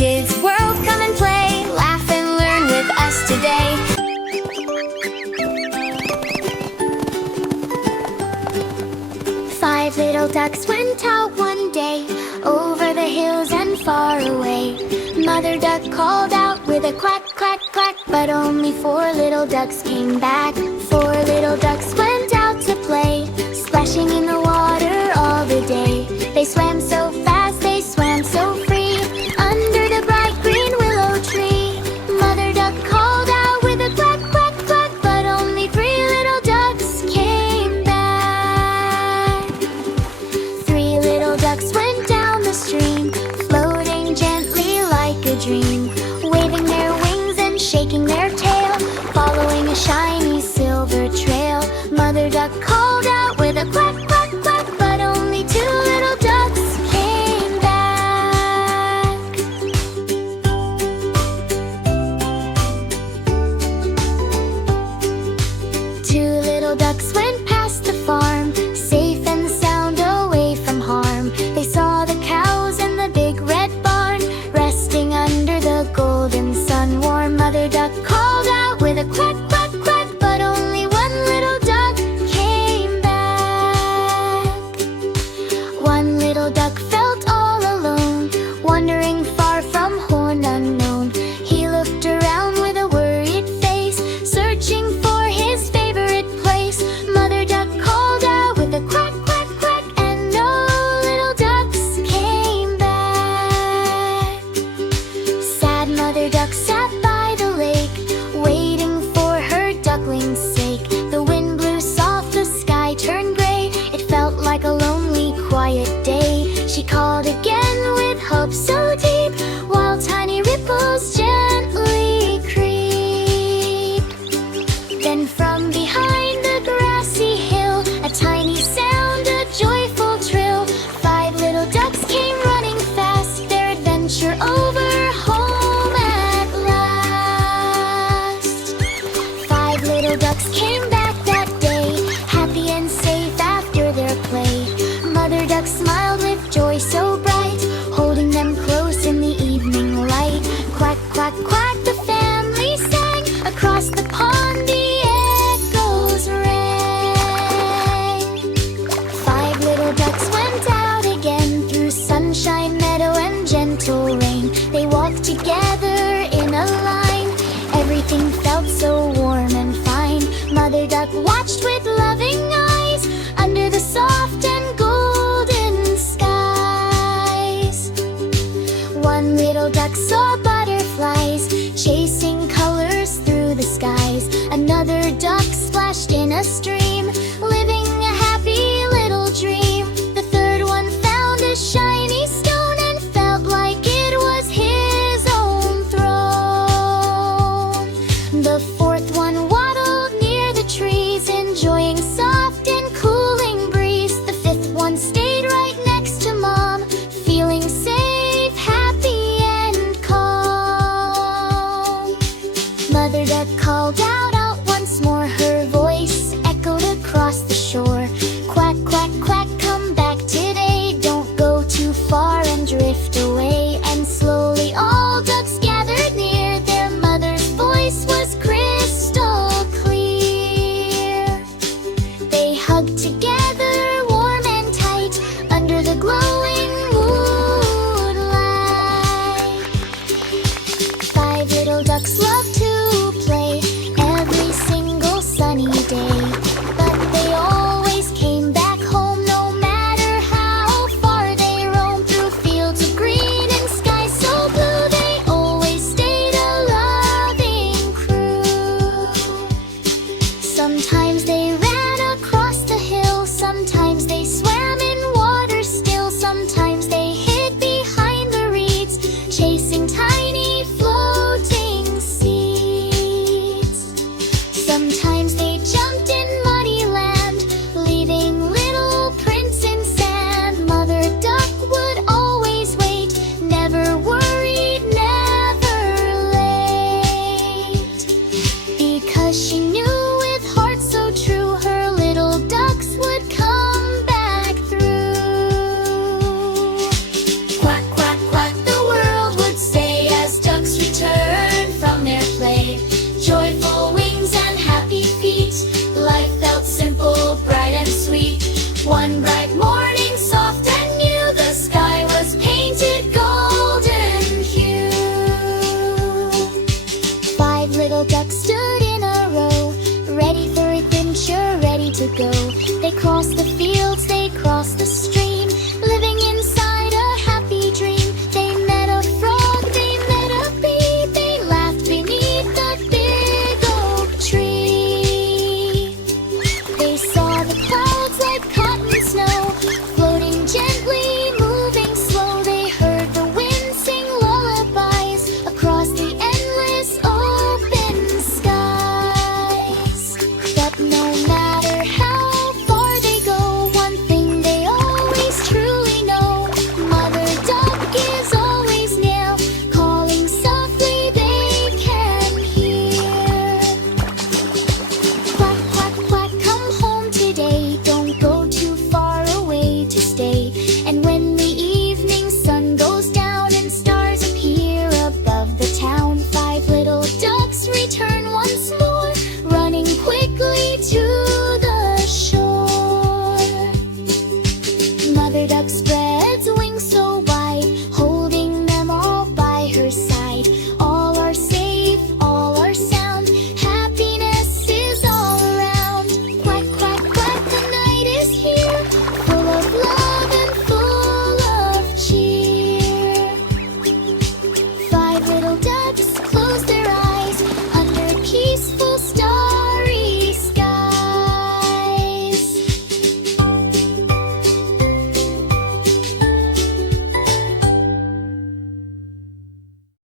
Kids World, come and play, laugh and learn with us today. Five little ducks went out one day, over the hills and far away. Mother duck called out with a quack, quack, quack, but only four little ducks came back. Four little ducks went out to play, splashing in the water all the day. They swam so fast, they swam so free, under the bright green willow tree. Mother duck called out with a quack, quack, quack, but only three little ducks came back. Three little ducks went down the stream, floating gently like a dream, waving their wings and shaking their tail, following a shiny silver trail. Mother duck called out with a quack, quack, quack, but only two little ducks came back. Two little ducks went past the farm, safe and sound away from harm. They saw the cows and the big red barn, resting under the golden sun warm. Mother duck called out with a quack, quack, quack, but only one little duck came back. One little duck felt all alone, wandering far from home unknown. He looked around with a worried face, searching for his favorite place. Mother duck called out with a quack, quack, quack, and no little ducks came back. Sad mother duck sat by the lake, waiting for her duckling's sake. The wind blew soft, the sky turned gray. It felt like a lonely, quiet day. She called again with hope so deep, while tiny ripples gently creep. Then from behind the grassy hill, a tiny sound, a joyful trill. Five little ducks came running fast, their adventure over, home at last. Five little ducks came back that day, happy and safe after their play. Mother duck smiled with joy so bright, holding them close in the evening light. Quack, quack, quack, the family sang, across the pond the echoes rang. Five little ducks went out again, through sunshine, meadow, and gentle rain. They walked together in a line, everything felt so warm and fine. Mother duck watched with loving eyes, under the soft and golden skies. One little duck saw butterflies, chasing colors through the skies. Another duck splashed in a stream, living a happy little dream. The third one found a shiny stone, and felt like it was his own throne. The fourth one waddled near the trees, enjoying soft and cooling breeze. The fifth one stayed right next to Mom, feeling safe, happy, and calm. Mother duck called out once more, her voice echoed across the shore. Quack, quack, quack, come back today, don't go too far and drift away. And slowly all ducks gathered near, their mother's voice was crystal clear. They hugged together, warm and tight, under the glowing moonlight. Five little ducks love to play every single sunny day, but they always came back home, no matter how far they roamed. Through fields of green and skies so blue, they always stayed a loving crew. Sometimes they ran across the hill, sometimes they swam in water still, sometimes they hid behind the reeds, chasing